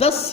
10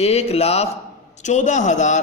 1,14,000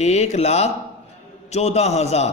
1,14,000,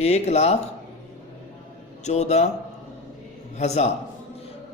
1,14,000,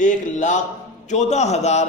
1,14,000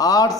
8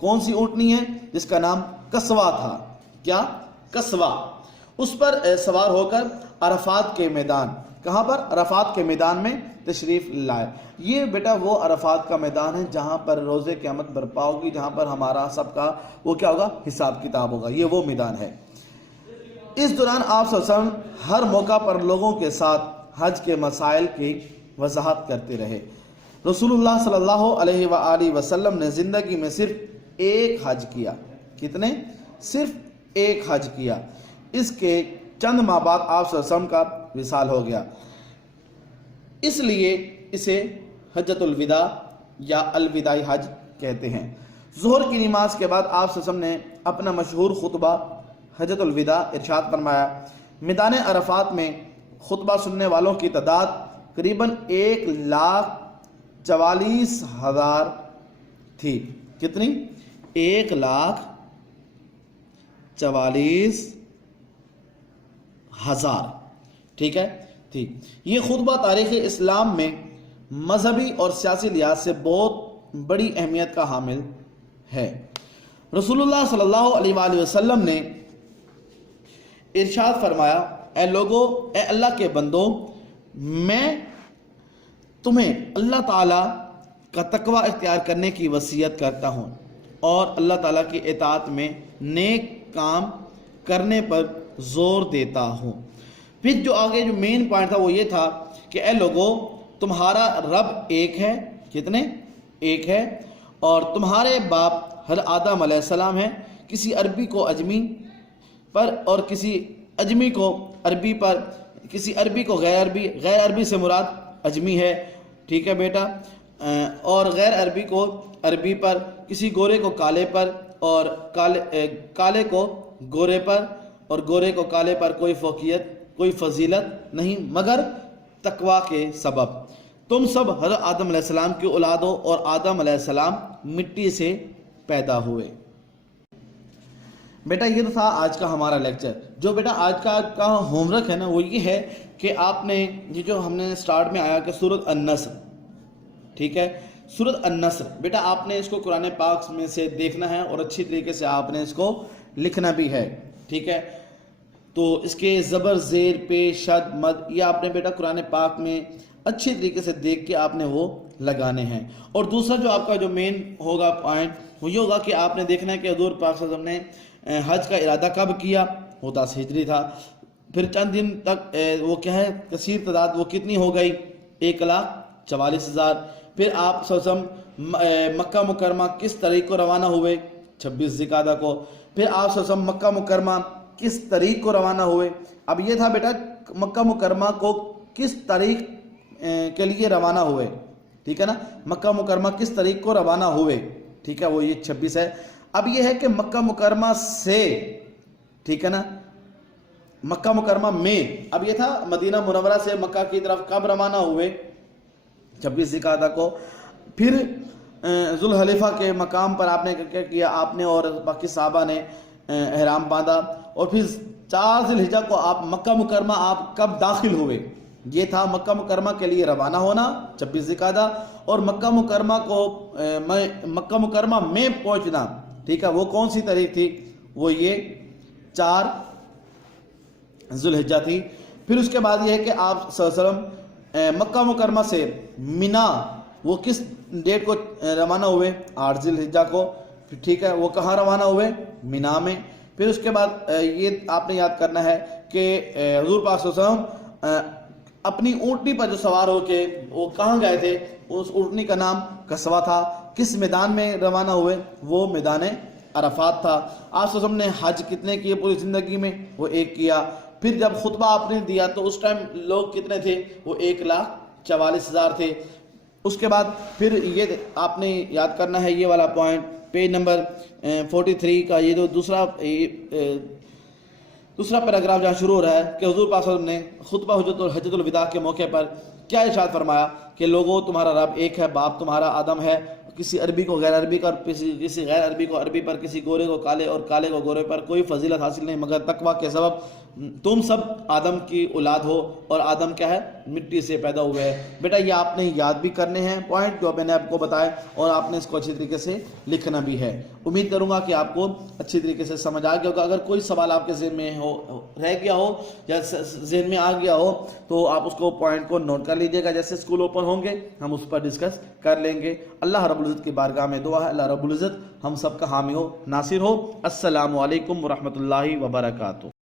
کون سی اونٹنی ہے؟ جس کا نام قصوہ تھا. کیا؟ قصوہ. اس پر سوار ہو کر عرفات کے میدان، کہاں پر؟ عرفات کے میدان میں تشریف لائے. یہ بیٹا وہ عرفات کا میدان ہے جہاں پر روز قیامت برپا ہوگی، جہاں پر ہمارا سب کا وہ کیا ہوگا؟ حساب کتاب ہوگا. یہ وہ میدان ہے. اس دوران آپ صلی اللہ علیہ وسلم ہر موقع پر لوگوں کے ساتھ حج کے مسائل کی وضاحت کرتے رہے. رسول اللہ صلی اللہ علیہ وآلہ وسلم نے زندگی میں صرف ایک حج کیا. کتنے؟ صرف ایک حج کیا. اس کے چند ماہ بعد آپ صلی اللہ علیہ وسلم کا وصال ہو گیا. اس لیے اسے حجۃ الوداع یا الوداعی حج کہتے ہیں. ظہر کی نماز کے بعد آپ صلی اللہ علیہ وسلم نے اپنا مشہور خطبہ حجۃ الوداع ارشاد فرمایا. میدان عرفات میں خطبہ سننے والوں کی تعداد قریباً 1,44,000 تھی. کتنی؟ 1,44,000. ٹھیک ہے تھی. یہ خطبہ تاریخ اسلام میں مذہبی اور سیاسی لحاظ سے بہت بڑی اہمیت کا حامل ہے. رسول اللہ صلی اللہ علیہ وآلہ وسلم نے ارشاد فرمایا، اے لوگو، اے اللہ کے بندو، میں تمہیں اللہ تعالیٰ کا تقوی اختیار کرنے کی وصیت کرتا ہوں اور اللہ تعالیٰ کی اطاعت میں نیک کام کرنے پر زور دیتا ہوں. پھر جو آگے جو مین پوائنٹ تھا وہ یہ تھا کہ اے لوگو، تمہارا رب ایک ہے. کتنے؟ ایک ہے. اور تمہارے باپ حضرت آدم علیہ السلام ہے. کسی عربی کو اجمی پر اور کسی اجمی کو عربی پر، کسی عربی کو غیر عربی سے مراد اجمی ہے. ٹھیک ہے بیٹا. اور غیر عربی کو عربی پر، کسی گورے کو کالے پر اور کالے کو گورے پر اور گورے کو کالے پر کوئی فوقیت، کوئی فضیلت نہیں مگر تقوی کے سبب. تم سب حضرت آدم علیہ السلام کی اولاد ہو اور آدم علیہ السلام مٹی سے پیدا ہوئے. بیٹا یہ تو تھا آج کا ہمارا لیکچر. جو بیٹا آج کا ہوم ورک ہے نا وہ یہ ہے کہ آپ نے یہ جو ہم نے سٹارٹ میں آیا کہ سورۃ النصر، ٹھیک ہے، سورۃ النصر بیٹا آپ نے اس کو قرآن پاک میں سے دیکھنا ہے اور اچھی طریقے سے آپ نے اس کو لکھنا بھی ہے. ٹھیک ہے. تو اس کے زبر، زیر، پیش، شد، مد یہ آپ نے بیٹا قرآن پاک میں اچھی طریقے سے دیکھ کے آپ نے وہ لگانے ہیں. اور دوسرا جو آپ کا جو مین ہوگا پوائنٹ وہ یہ ہوگا کہ آپ نے دیکھنا ہے کہ حضور پاک صلی اللہ علیہ وسلم نے حج کا ارادہ کب کیا؟ وہ 10 ہجری تھا. پھر چند دن تک وہ کیا ہے کثیر تعداد وہ کتنی ہو گئی؟ 1,44,000. پھر آپ صلی اللہ علیہ وسلم مکہ مکرمہ کس تاریخ کو روانہ ہوئے؟ 26 ذوالقعدہ کو. پھر آپ صلی اللہ علیہ وسلم مکہ مکرمہ کس تاریخ کو روانہ ہوئے؟ اب یہ تھا بیٹا مکہ مکرمہ کو کس تاریخ کے لیے روانہ ہوئے. ٹھیک ہے نا. مکہ مکرمہ کس تاریخ کو روانہ ہوئے؟ ٹھیک ہے، وہ یہ 26 ہے. اب یہ ہے کہ مکہ مکرمہ سے، ٹھیک ہے نا، مکہ مکرمہ میں، اب یہ تھا مدینہ منورہ سے مکہ کی طرف کب روانہ ہوئے؟ 26 ذوالقعدہ کو. پھر ذوالحلیفہ کے مقام پر آپ نے کیا کیا؟ آپ نے اور باقی صحابہ نے احرام باندھا. اور پھر 4 ذی الحجہ کو آپ مکہ مکرمہ آپ کب داخل ہوئے؟ یہ تھا مکہ مکرمہ کے لیے روانہ ہونا 26 ذوالقعدہ، اور مکہ مکرمہ میں پہنچنا. ٹھیک ہے، وہ کون سی تاریخ تھی؟ وہ یہ 4 ذی الحجہ تھی. پھر اس کے بعد یہ ہے کہ آپ صلی اللہ علیہ وسلم مکہ مکرمہ سے مینا وہ کس ڈیٹ کو روانہ ہوئے؟ 8 ذی الحجہ کو. ٹھیک ہے، وہ کہاں روانہ ہوئے؟ مینا میں. پھر اس کے بعد یہ آپ نے یاد کرنا ہے کہ حضور پاک صلی اللہ علیہ وسلم اپنی اونٹنی پر جو سوار ہو کے وہ کہاں گئے تھے؟ اس اونٹنی کا نام قصوہ تھا. کس میدان میں روانہ ہوئے؟ وہ میدان عرفات تھا. آپ صلی اللہ علیہ وسلم نے حج کتنے کیے پوری زندگی میں؟ وہ ایک کیا. پھر جب خطبہ آپ نے دیا تو اس ٹائم لوگ کتنے تھے؟ وہ 1,44,000 تھے. اس کے بعد پھر یہ آپ نے یاد کرنا ہے یہ والا پوائنٹ پیج نمبر 43 کا یہ جو دوسرا پیراگراف جہاں شروع ہو رہا ہے کہ حضور پاک صلی اللہ علیہ وسلم نے خطبہ حجۃ الوداع کے موقع پر کیا ارشاد فرمایا کہ لوگوں تمہارا رب ایک ہے، باپ تمہارا آدم ہے. کسی عربی کو غیر عربی کا، کسی غیر عربی کو عربی پر، کسی گورے کو کالے اور کالے کو گورے پر کوئی فضیلت حاصل نہیں مگر تقوی کے سبب. تم سب آدم کی اولاد ہو اور آدم کیا ہے؟ مٹی سے پیدا ہوئے ہیں۔ بیٹا یہ آپ نے یاد بھی کرنے ہیں پوائنٹ جو میں نے آپ کو بتائے، اور آپ نے اس کو اچھی طریقے سے لکھنا بھی ہے۔ امید کروں گا کہ آپ کو اچھی طریقے سے سمجھ آ گیا ہوگا۔ اگر کوئی سوال آپ کے ذہن میں رہ گیا ہو یا ذہن میں آ گیا ہو تو آپ اس کو پوائنٹ کو نوٹ کر لیجئے گا، جیسے اسکول اوپن ہوں گے ہم اس پر ڈسکس کر لیں گے۔ اللہ رب العزت کی بارگاہ میں دعا ہے اللہ رب العزت ہم سب کا حامی ہو، ناصر ہو۔ السلام علیکم ورحمۃ اللہ وبرکاتہ۔